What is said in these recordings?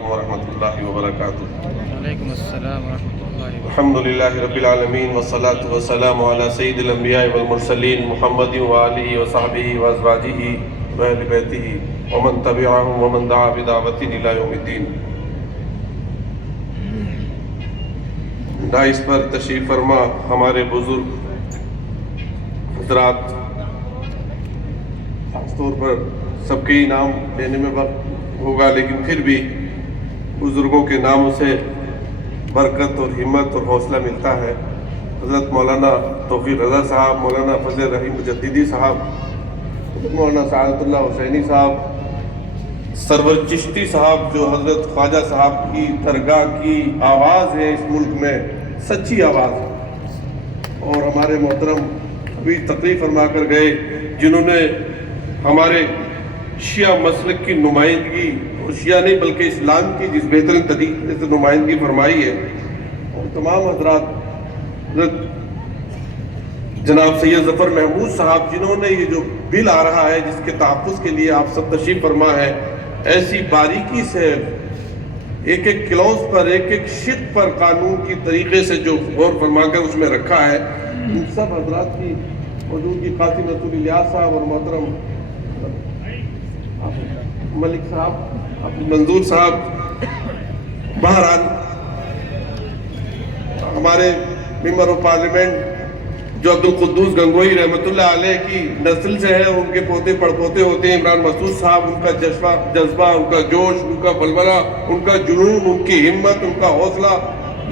علیکم ورحمۃ اللہ وبرکاتہ۔ وعلیکم السلام ورحمۃ اللہ وبرکاتہ۔ الحمدللہ رب العالمین والصلاة والسلام علی سید الانبیاء والمرسلین محمد وآلہ وصحبہ وازواجہ واہل بیتہ ومن تبعہم ومن دعا بدعوتہ الی یوم الدین۔ ڈائس پر تشریف فرما ہمارے بزرگ حضرات، خاص طور پر سب کے نام لینے میں وقت ہوگا، لیکن پھر بھی بزرگوں کے ناموں سے برکت اور ہمت اور حوصلہ ملتا ہے۔ حضرت مولانا توفیق رضا صاحب، مولانا فضل الرحیم مجددی صاحب، مولانا سعادت اللہ حسینی صاحب، سرور چشتی صاحب، جو حضرت خواجہ صاحب کی درگاہ کی آواز ہے اس ملک میں، سچی آواز ہے، اور ہمارے محترم ابھی تقریر فرما کر گئے جنہوں نے ہمارے شیعہ مسلک کی نمائندگی، اور شیعہ نہیں بلکہ اسلام کی جس بہترین طریقے سے نمائندگی فرمائی ہے، اور تمام حضرات، حضرت جناب سید ظفر محمود صاحب جنہوں نے یہ جو بل آ رہا ہے جس کے تحفظ کے لیے آپ سب تشریف فرما ہے، ایسی باریکی سے ایک ایک کلوز پر، ایک ایک شق پر قانون کی طریقے سے جو غور فرما کر اس میں رکھا ہے، ان سب حضرات کی موجودگی، قاسم رسول الیاس صاحب اور محترم ملک صاحب، منظور صاحب، بہرحال ہمارے ممبر آف پارلیمنٹ جو عبد القدوس گنگوئی رحمۃ اللہ علیہ کی نسل سے ہے، ان کے پوتے پڑ پوتے ہوتے ہیں عمران مسعود صاحب، ان کا جذبہ، ان کا جوش، ان کا بلبلہ، ان کا جنون، ان کی ہمت، ان کا حوصلہ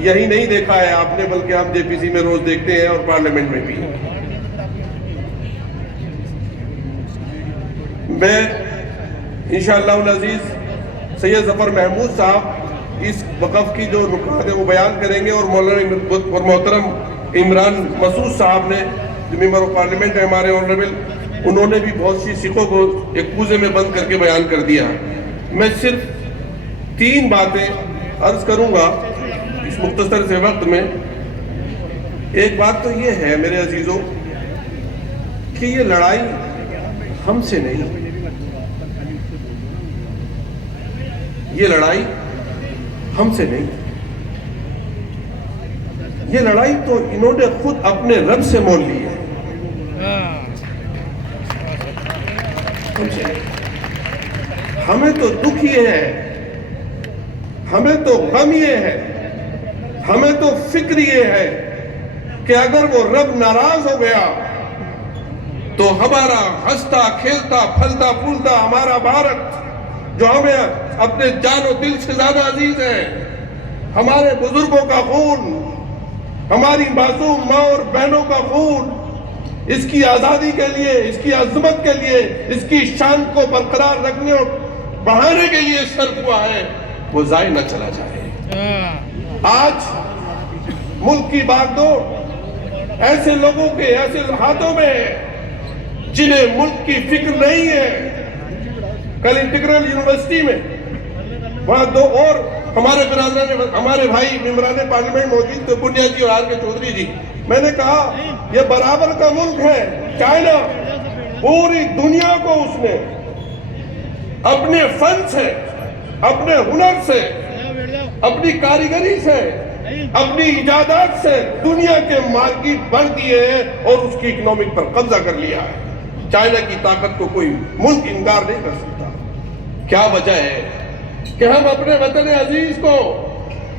یہی نہیں دیکھا ہے آپ نے، بلکہ ہم جے پی سی میں روز دیکھتے ہیں اور پارلیمنٹ میں بھی۔ میں انشاءاللہ العزیز سید ظفر محمود صاحب اس وقف کی جو نکات ہے وہ بیان کریں گے، اور مولانا اور محترم عمران مسعود صاحب نے جو ممبر آف پارلیمنٹ ہے ہمارے آنریبل، انہوں نے بھی بہت سی سکھوں کو ایک کوزے میں بند کر کے بیان کر دیا۔ میں صرف 3 باتیں عرض کروں گا اس مختصر سے وقت میں۔ ایک بات تو یہ ہے میرے عزیزوں کہ یہ لڑائی ہم سے نہیں، یہ لڑائی ہم سے نہیں، یہ لڑائی تو انہوں نے خود اپنے رب سے مول لی ہے، ہم سے نہیں۔ ہمیں تو دکھ یہ ہے، ہمیں تو غم یہ ہے، ہمیں تو فکر یہ ہے کہ اگر وہ رب ناراض ہو گیا تو ہمارا ہنستا کھیلتا پھلتا پھولتا ہمارا بھارت جو ہمیں اپنے جان و دل سے زیادہ عزیز ہے، ہمارے بزرگوں کا خون، ہماری معصوم ماں اور بہنوں کا خون، اس کی آزادی کے لیے، اس کی عظمت کے لیے، اس کی شان کو برقرار رکھنے اور بڑھانے کے لیے صرف ہوا ہے، وہ ضائع نہ چلا جائے۔ آج ملک کی باغ دوڑ ایسے لوگوں کے ایسے ہاتھوں میں ہے جنہیں ملک کی فکر نہیں ہے۔ کل انٹیگرل یونیورسٹی میں وہاں 2 اور ہمارے برادران، ہمارے بھائی ممبران پارلیمنٹ موجود تھے، پنیا جی اور آر کے چودھری جی۔ میں نے کہا یہ برابر کا ملک ہے چائنا، پوری دنیا کو اس نے اپنے فن سے، اپنے ہنر سے، اپنی کاریگری سے، اپنی ایجادات سے دنیا کے مارکیٹ بن دیے ہیں اور اس کی اکنامک پر قبضہ کر لیا ہے۔ چائنا کی طاقت کو کوئی ملک انکار نہیں کر سکتا۔ کیا وجہ ہے کہ ہم اپنے وطن عزیز کو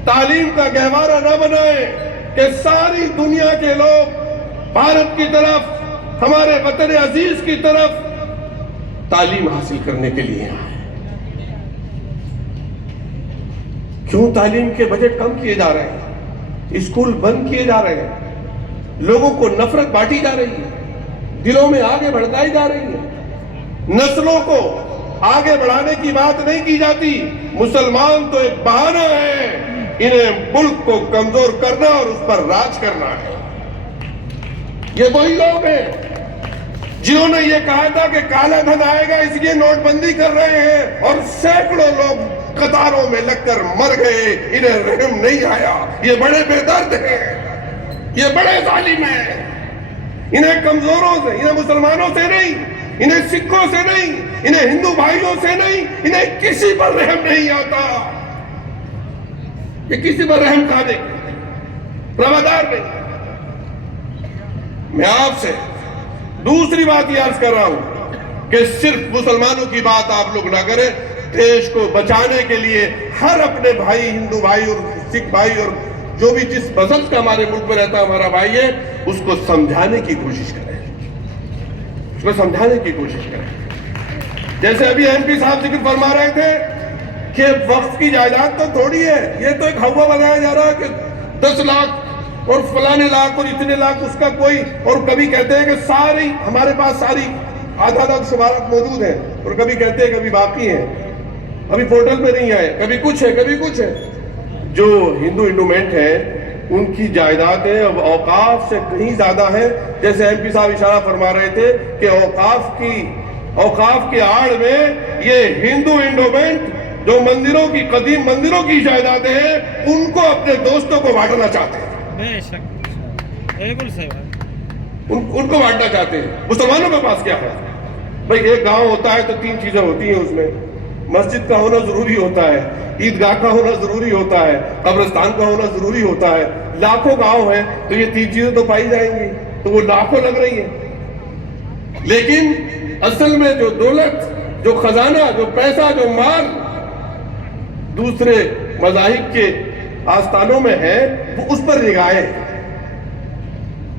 تعلیم کا گہوارہ نہ بنائیں کہ ساری دنیا کے لوگ بھارت کی طرف، ہمارے وطن عزیز کی طرف تعلیم حاصل کرنے کے لیے آئیں؟ کیوں تعلیم کے بجٹ کم کیے جا رہے ہیں، اسکول بند کیے جا رہے ہیں، لوگوں کو نفرت بانٹی جا رہی ہے، دلوں میں آگے بڑھائی جا رہی ہے، نسلوں کو آگے بڑھانے کی بات نہیں کی جاتی۔ مسلمان تو ایک بہانہ ہے، انہیں ملک کو کمزور کرنا اور اس پر راج کرنا ہے۔ یہ وہی لوگ ہیں جنہوں نے یہ کہا تھا کہ کالا دھن آئے گا اس لیے نوٹ بندی کر رہے ہیں، اور سینکڑوں لوگ قطاروں میں لگ کر مر گئے، انہیں رحم نہیں آیا۔ یہ بڑے بے درد ہیں، یہ بڑے ظالم ہیں، انہیں کمزوروں سے، انہیں مسلمانوں سے نہیں، انہیں سکھوں سے نہیں، انہیں ہندو بھائیوں سے نہیں، انہیں کسی پر رحم نہیں آتا۔ یہ کسی پر رحم کھانے کی روادار نہیں. میں آپ سے دوسری بات یہ عرض کر رہا ہوں کہ صرف مسلمانوں کی بات آپ لوگ نہ کریں. دیش کو بچانے کے لیے ہر اپنے بھائی, ہندو بھائی اور سکھ بھائی اور جو بھی جس مذہب کا ہمارے ملک میں رہتا ہے ہمارا بھائی ہے, اس کو سمجھانے کی کوشش کریں, اس کو سمجھانے کی کوشش کریں. جیسے ابھی ایم پی صاحب ذکر فرما رہے تھے کہ وقف کی جائیداد تو تھوڑی ہے, یہ تو ایک ہوا بنایا جا رہا ہے کہ 10 لاکھ اور فلانے لاکھ اور اتنے لاکھ اس کا کوئی, اور کبھی کہتے ہیں کہ ساری ہمارے پاس ساری آدھا شمارات موجود ہیں, اور کبھی کہتے ہیں کبھی باقی ہیں, ابھی پورٹل پہ نہیں آئے, کبھی کچھ ہے کبھی کچھ ہے. جو ہندو انڈومنٹ ہیں ان کی جائیدادیں اب اوقاف سے کہیں زیادہ ہیں. جیسے ایم پی صاحب اشارہ فرما رہے تھے کہ اوقاف کی آڑ میں یہ ہندو انڈومنٹ جو مندروں کی قدیم مندروں کی جائیدادیں ہیں ان کو اپنے دوستوں کو بانٹنا چاہتے ہیں, بے شک بالکل صحیح بات. ان کو بانٹنا چاہتے ہیں. مسلمانوں کے پاس کیا ہے بھائی؟ ایک گاؤں ہوتا ہے تو 3 چیزیں ہوتی ہیں اس میں. مسجد کا ہونا ضروری ہوتا ہے, عیدگاہ کا ہونا ضروری ہوتا ہے, قبرستان کا ہونا ضروری ہوتا ہے. لاکھوں گاؤں ہیں تو یہ 3 چیزیں تو پائی جائیں گی, تو وہ لاکھوں لگ رہی ہیں. لیکن اصل میں جو دولت, جو خزانہ, جو پیسہ, جو مال دوسرے مذاہب کے آستانوں میں ہے وہ اس پر نگاہیں,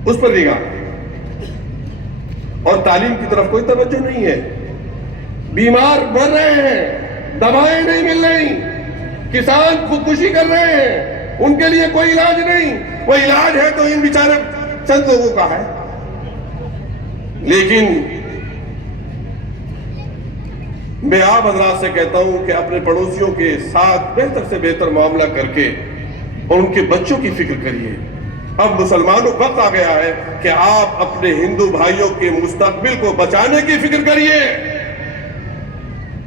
اس پر نگاہ. اور تعلیم کی طرف کوئی توجہ نہیں ہے. بیمار مر رہے ہیں, دوائیں نہیں مل رہی, کسان خودکشی کر رہے ہیں, ان کے لیے کوئی علاج نہیں. وہ علاج ہے تو ان بیچارے چند لوگوں کا ہے. لیکن میں آپ حضرات سے کہتا ہوں کہ اپنے پڑوسیوں کے ساتھ بہتر سے بہتر معاملہ کر کے اور ان کے بچوں کی فکر کریے. اب مسلمانوں وقت آ گیا ہے کہ آپ اپنے ہندو بھائیوں کے مستقبل کو بچانے کی فکر کریے.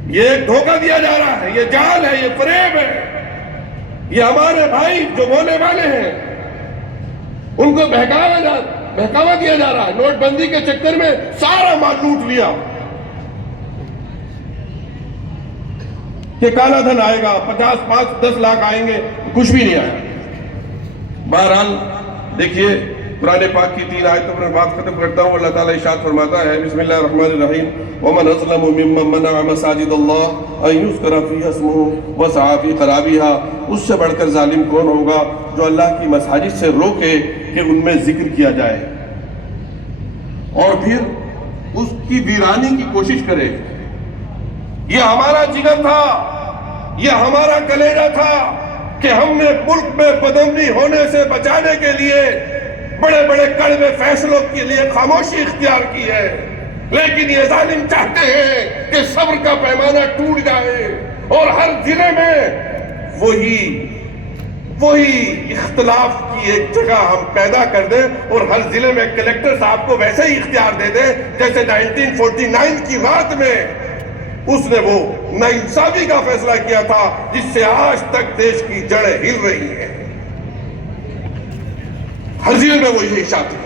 یہ ایک دھوکہ دیا جا رہا ہے, یہ جال ہے, یہ فریب ہے. یہ ہمارے بھائی جو بولنے والے ہیں ان کو بہکاوا دیا جا رہا ہے. نوٹ بندی کے چکر میں سارا مال لوٹ لیا کہ کالا دھن آئے گا, 50-10 لاکھ آئیں گے, کچھ بھی نہیں آیا. بہرحال دیکھیے قرآن پاک کی 3 آیتوں پر بات ختم کرتا ہوں. اللہ تعالیٰ ارشاد فرماتا ہے بسم اللہ الرحمن الرحیم وَمَنْ أَظْلَمُ مِمَّنْ مَنَعَ مَسَاجِدَ اللَّهِ أَنْ يُذْكَرَ فِيهَا اسْمُهُ وَسَعَىٰ فِي خَرَابِهَا. اس سے بڑھ کر ظالم کون ہوگا جو اللہ کی مساجد سے روکے کہ ان میں ذکر کیا جائے اور پھر اس کی ویرانی کی کوشش کرے. یہ ہمارا جگر تھا, یہ ہمارا کلیجہ تھا کہ ہم نے ملک میں بدامنی ہونے سے بچانے کے لیے بڑے بڑے کڑوے فیصلوں کے لیے خاموشی اختیار کی ہے. لیکن یہ ظالم چاہتے ہیں کہ صبر کا پیمانہ ٹوٹ جائے اور ہر ضلع میں وہی اختلاف کی ایک جگہ ہم پیدا کر دیں اور ہر ضلع میں کلیکٹر صاحب کو ویسے ہی اختیار دے دیں جیسے 1949 کی رات میں اس نے وہ ناانصافی کا فیصلہ کیا تھا جس سے آج تک دیش کی جڑیں ہل رہی ہیں. ہر ضلع میں وہ یہی چاہتے ہیں.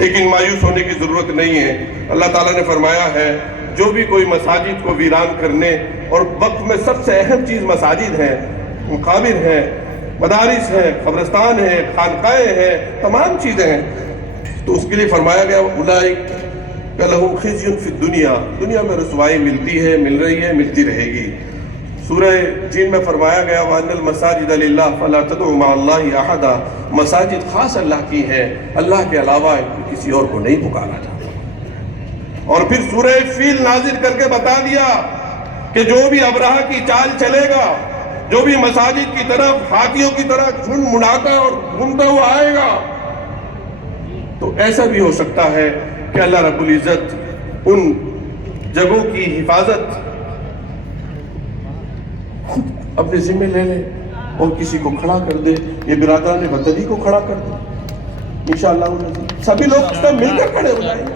لیکن مایوس ہونے کی ضرورت نہیں ہے. اللہ تعالیٰ نے فرمایا ہے جو بھی کوئی مساجد کو ویران کرنے, اور وقت میں سب سے اہم چیز مساجد ہیں, مقابر ہیں, مدارس ہیں, قبرستان ہیں, خانقاہیں ہیں, تمام چیزیں ہیں. تو اس کے لیے فرمایا گیا اولئک لہم خزی فی الدنیا, دنیا میں رسوائی ملتی ہے, مل رہی ہے, ملتی رہے گی. سورہ جن میں فرمایا گیا وَأَنَّ الْمَسَاجِدَ لِلَّهِ فَلَا تَدْعُوا مَعَ اللَّهِ أَحَدًا. مساجد خاص اللہ کی ہیں, اللہ کے علاوہ کسی اور کو نہیں پکارا جاتا. اور پھر سورہ فیل نازل کر کے بتا دیا کہ جو بھی ابرہہ کی چال چلے گا, جو بھی مساجد کی طرف ہاتھیوں کی طرح جھنڈ مڑاتا اور گھومتا ہوا آئے گا, تو ایسا بھی ہو سکتا ہے کہ اللہ رب العزت ان جگہوں کی حفاظت خود اپنے ذمہ لے لے اور کسی کو کھڑا کر دے. یہ برادران وطنی کو کھڑا کر دے انشاءاللہ. سبھی لوگ اس میں مل کر کھڑے ہو جائیں گے,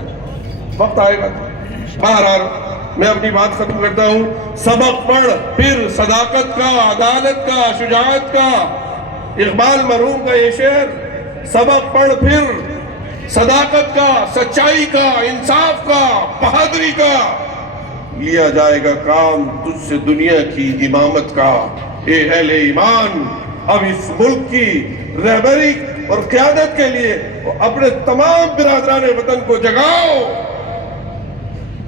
وقت آئے گا. بہرحال میں اپنی بات ختم کرتا ہوں. سبق پڑھ پھر صداقت کا, عدالت کا, شجاعت کا. اقبال مرحوم کا یہ شعر, سبق پڑھ پھر صداقت کا, سچائی کا, انصاف کا, بہادری کا, لیا جائے گا کام تجھ سے دنیا کی امامت کا. اے اہل ایمان، اب اس ملک کی رہبری اور قیادت کے لیے اپنے تمام برادران وطن کو جگاؤ۔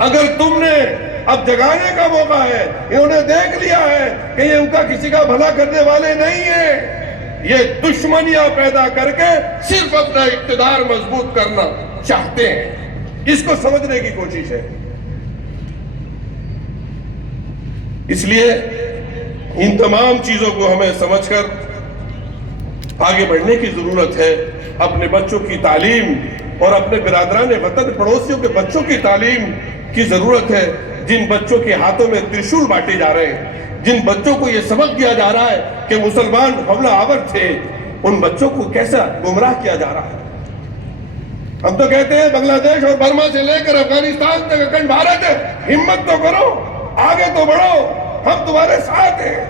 اگر تم نے اب جگانے کا موقع ہے، انہوں نے دیکھ لیا ہے کہ یہ ان کا کسی کا بھلا کرنے والے نہیں ہیں، یہ دشمنیاں پیدا کر کے صرف اپنا اقتدار مضبوط کرنا چاہتے ہیں، اس کو سمجھنے کی کوشش ہے۔ اس لیے ان تمام چیزوں کو ہمیں سمجھ کر آگے بڑھنے کی ضرورت ہے۔ اپنے بچوں کی تعلیم اور اپنے برادران وطن پڑوسیوں کے بچوں کی تعلیم کی ضرورت ہے۔ جن بچوں کے ہاتھوں میں ترشول بانٹے جا رہے ہیں، جن بچوں کو یہ سبق دیا جا رہا ہے کہ مسلمان حملہ آور تھے، ان بچوں کو کیسا گمراہ کیا جا رہا ہے۔ ہم تو کہتے ہیں بنگلہ دیش اور برما سے لے کر افغانستان تک اکھنڈ بھارت ہے، ہمت تو کرو، آگے تو بڑھو، ہم تمہارے ساتھ ہیں۔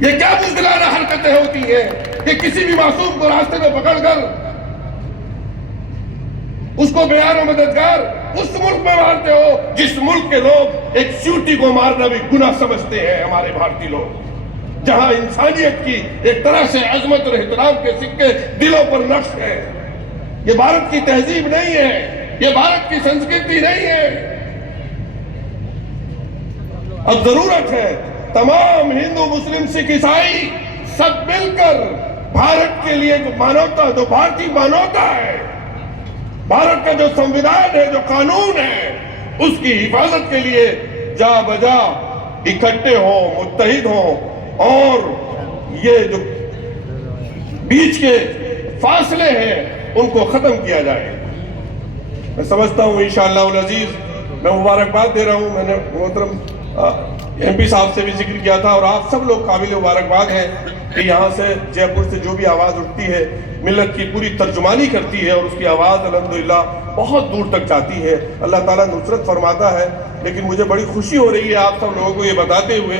یہ کیا بزدلانہ حرکتیں ہوتی ہیں کہ کسی بھی معصوم کو راستے میں پکڑ کر اس کو بیار و مددگار اس ملک میں مارتے ہو جس ملک کے لوگ ایک چیونٹی کو مارنا بھی گناہ سمجھتے ہیں۔ ہمارے بھارتی لوگ، جہاں انسانیت کی ایک طرح سے عظمت اور احترام کے سکے دلوں پر نقش ہیں۔ یہ بھارت کی تہذیب نہیں ہے، یہ بھارت کی سنسکرتی نہیں ہے۔ اب ضرورت ہے تمام ہندو مسلم سکھ عیسائی سب مل کر بھارت کے لیے جو مانوتا، جو بھارتی مانوتا ہے، بھارت کا جو سنویدھان ہے، جو قانون ہے، اس کی حفاظت کے لیے جا بجا اکٹھے ہوں، متحد ہوں، اور یہ جو بیچ کے فاصلے ہیں ان کو ختم کیا جائے۔ میں سمجھتا ہوں انشاءاللہ العزیز، میں مبارکباد دے رہا ہوں۔ میں نے محترم ایم پی صاحب سے بھی ذکر کیا تھا، اور آپ سب لوگ قابل مبارکباد ہیں کہ یہاں سے جے پور سے جو بھی آواز اٹھتی ہے ملت کی پوری ترجمانی کرتی ہے، اور اس کی آواز الحمدللہ بہت دور تک جاتی ہے۔ اللہ تعالیٰ نصرت فرماتا ہے۔ لیکن مجھے بڑی خوشی ہو رہی ہے آپ سب لوگوں کو یہ بتاتے ہوئے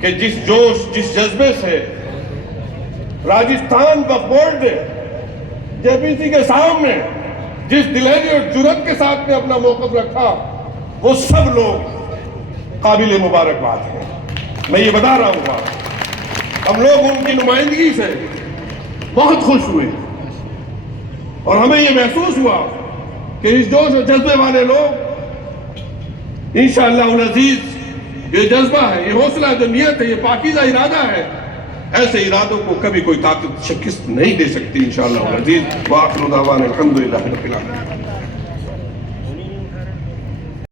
کہ جس جوش، جس جذبے سے راجستھان وقف بورڈ نے جے پی سی کے سامنے جس دلیری اور جرأت کے ساتھ میں اپنا موقف رکھا، وہ سب لوگ قابل مبارکباد ہیں۔ میں یہ بتا رہا ہوں، ہم لوگ ان کی نمائندگی سے بہت خوش ہوئے، اور ہمیں یہ محسوس ہوا کہ اس جوش اور جذبے والے لوگ انشاءاللہ العزیز، یہ جذبہ ہے، یہ حوصلہ، جو نیت ہے، یہ پاکیزہ ارادہ ہے، ایسے ارادوں کو کبھی کوئی طاقت شکست نہیں دے سکتی انشاءاللہ العزیز۔ وآخر دعوانا الحمدللہ رب العالمین۔